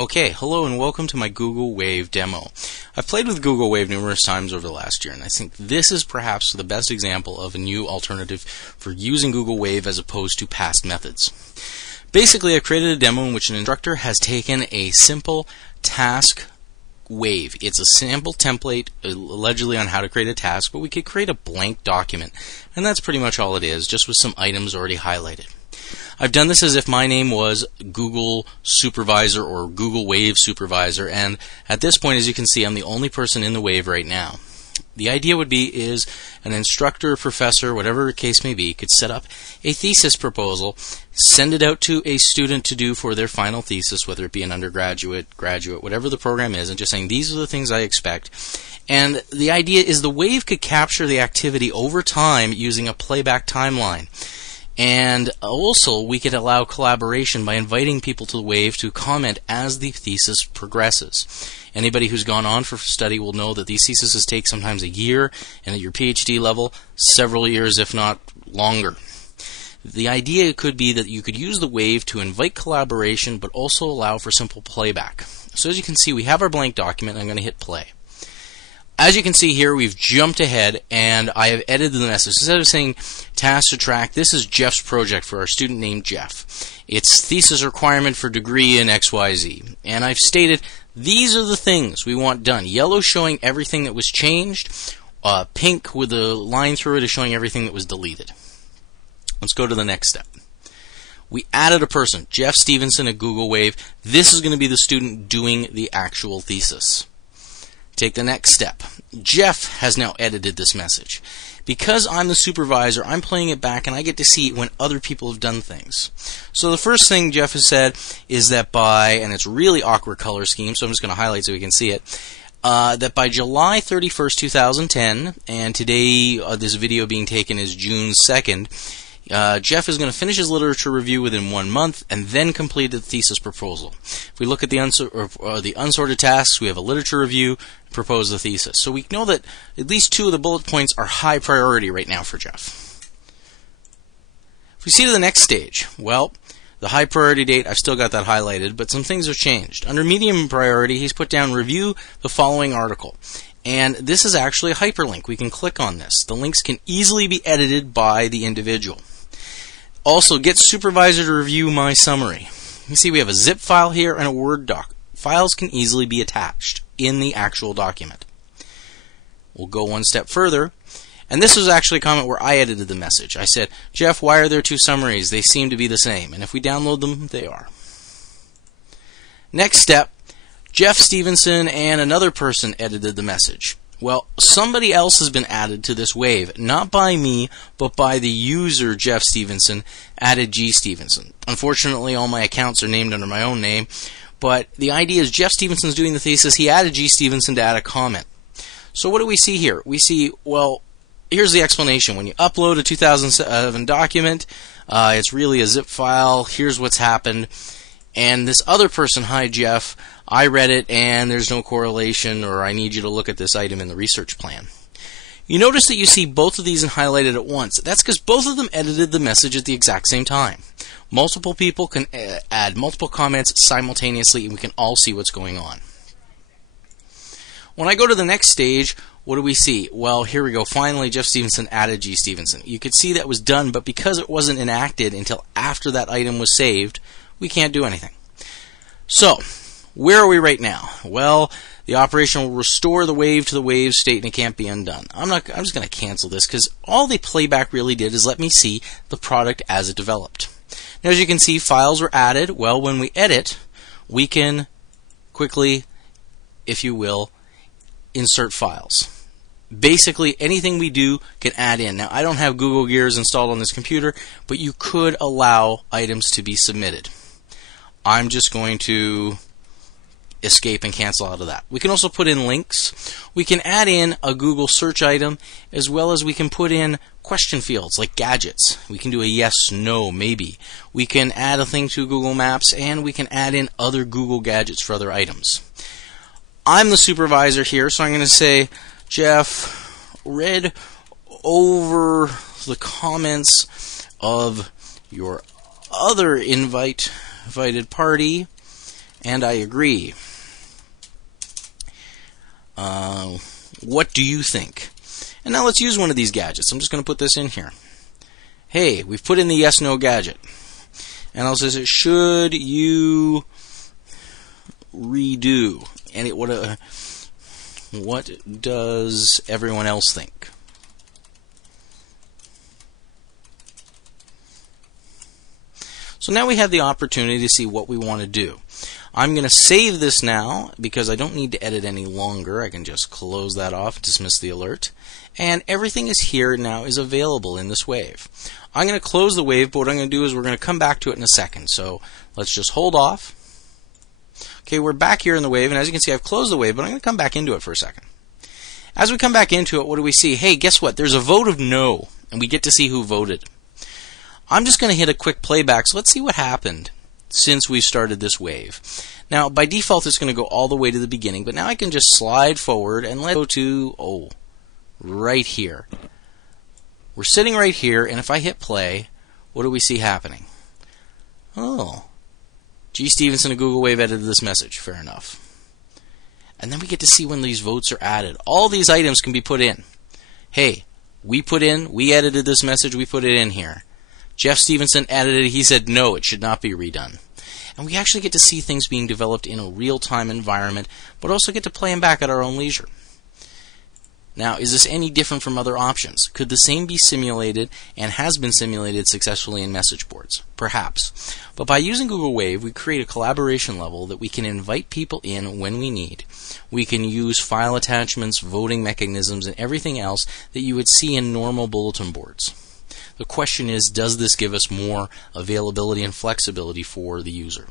Okay, hello and welcome to my Google Wave demo. I've played with Google Wave numerous times over the last year, and I think this is perhaps the best example of a new alternative for using Google Wave as opposed to past methods. Basically, I've created a demo in which an instructor has taken a simple task wave. It's a sample template allegedly on how to create a task, but we could create a blank document, and that's pretty much all it is, just with some items already highlighted. I've done this as if my name was Google Supervisor or Google Wave Supervisor, and at this point, as you can see, I'm the only person in the Wave right now. The idea would be is an instructor, professor, whatever the case may be, could set up a thesis proposal, send it out to a student to do for their final thesis, whether it be an undergraduate, graduate, whatever the program is, and just saying, these are the things I expect. And the idea is the Wave could capture the activity over time using a playback timeline. And also, we could allow collaboration by inviting people to the Wave to comment as the thesis progresses. Anybody who's gone on for study will know that these theses take sometimes a year, and at your PhD level, several years, if not longer. The idea could be that you could use the Wave to invite collaboration, but also allow for simple playback. So as you can see, we have our blank document, and I'm going to hit play. As you can see here, we've jumped ahead, and I have edited the message. Instead of saying task to track, this is Jeff's project for our student named Jeff. It's thesis requirement for degree in XYZ. And I've stated these are the things we want done. Yellow showing everything that was changed. Pink with a line through it is showing everything that was deleted. Let's go to the next step. We added a person, Jeff Stevenson at Google Wave. This is going to be the student doing the actual thesis. Take the next step. Jeff has now edited this message. Because I'm the supervisor, I'm playing it back and I get to see when other people have done things. So the first thing Jeff has said is that by, and it's really awkward color scheme, so I'm just going to highlight so we can see it, that by July 31st, 2010, and today this video being taken is June 2nd, Jeff is going to finish his literature review within 1 month and then complete the thesis proposal. If we look at the unsorted tasks, we have a literature review, propose the thesis. So we know that at least 2 of the bullet points are high priority right now for Jeff. If we see to the next stage, well, the high priority date, I've still got that highlighted, but some things have changed. Under medium priority, he's put down review the following article. And this is actually a hyperlink. We can click on this. The links can easily be edited by the individual. Also, get supervisor to review my summary. You see we have a zip file here and a Word doc. Files can easily be attached in the actual document. We'll go one step further. And this was actually a comment where I edited the message. I said, Jeff, why are there 2 summaries? They seem to be the same. And if we download them, they are. Next step, Jeff Stevenson and another person edited the message. Well, somebody else has been added to this Wave, not by me, but by the user Jeff Stevenson, added G Stevenson. Unfortunately, all my accounts are named under my own name, but the idea is Jeff Stevenson's doing the thesis. He added G Stevenson to add a comment. So what do we see here? We see, well, here's the explanation. When you upload a 2007 document, it's really a zip file. Here's what's happened. And this other person, hi Jeff, I read it and there's no correlation, or I need you to look at this item in the research plan. You notice that you see both of these highlighted at once. That's because both of them edited the message at the exact same time. Multiple people can add multiple comments simultaneously and we can all see what's going on. When I go to the next stage, what do we see? Well, here we go. Finally, Jeff Stevenson added G. Stevenson. You could see that was done, but because it wasn't enacted until after that item was saved, we can't do anything. So, where are we right now? Well, the operation will restore the Wave to the Wave state and it can't be undone. I'm just going to cancel this because all the playback really did is let me see the product as it developed. Now, as you can see, files were added. Well, when we edit, we can quickly, if you will, insert files. Basically, anything we do can add in. Now, I don't have Google Gears installed on this computer, but you could allow items to be submitted. I'm just going to escape and cancel out of that. We can also put in links. We can add in a Google search item, as well as we can put in question fields like gadgets. We can do a yes, no, maybe. We can add a thing to Google Maps, and we can add in other Google gadgets for other items. I'm the supervisor here, so I'm going to say, Jeff, read over the comments of your other invited party And I agree. What do you think? And now let's use one of these gadgets. I'm just going to put this in here. Hey, we've put in the yes/no gadget. And I'll say, should you redo? And what does everyone else think? So now we have the opportunity to see what we want to do. I'm going to save this now because I don't need to edit any longer. I can just close that off, dismiss the alert. And everything is here now, is available in this wave. I'm going to close the wave, but what I'm going to do is we're going to come back to it in a second. So let's just hold off. Okay, we're back here in the wave, and as you can see, I've closed the wave, but I'm going to come back into it for a second. As we come back into it, what do we see? Hey, guess what? There's a vote of no, and we get to see who voted. I'm just going to hit a quick playback, so let's see what happened since we started this wave. Now, by default, it's going to go all the way to the beginning, but now I can just slide forward and let's go to, right here. We're sitting right here, and if I hit play, what do we see happening? Oh, G. Stevenson of Google Wave edited this message. Fair enough. And then we get to see when these votes are added. All these items can be put in. Hey, we edited this message, we put it in here. Jeff Stevenson edited it, he said no, it should not be redone. And we actually get to see things being developed in a real-time environment, but also get to play them back at our own leisure. Now, is this any different from other options? Could the same be simulated and has been simulated successfully in message boards? Perhaps. But by using Google Wave, we create a collaboration level that we can invite people in when we need. We can use file attachments, voting mechanisms, and everything else that you would see in normal bulletin boards. The question is, does this give us more availability and flexibility for the user?